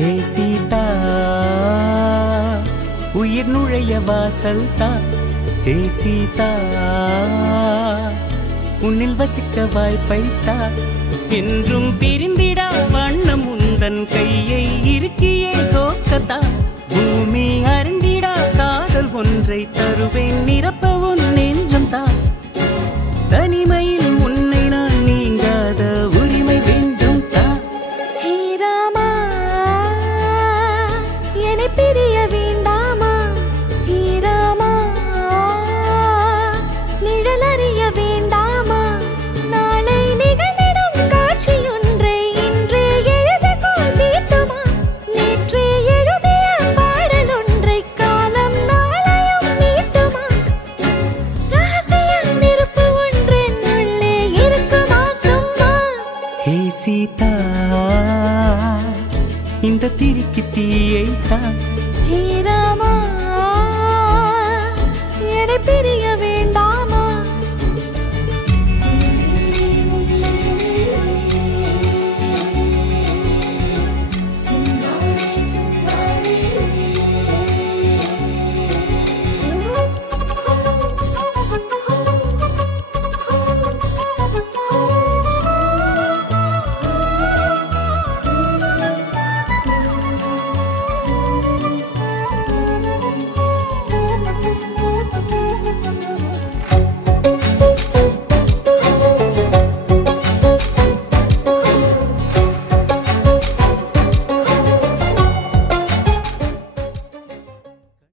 ஹே சீதா உயிர் நுழைய வாசல் தா. ஹே சீதா உன்னில் வசிக்க வாய்ப்பைத்தா. என்றும் பிரிந்திடா வண்ணம் உந்தன் கையை இருக்கியே கோக்கத்தா. பூமி அறிந்திடா காதல் ஒன்றை தருவேன் நிரப்பவும்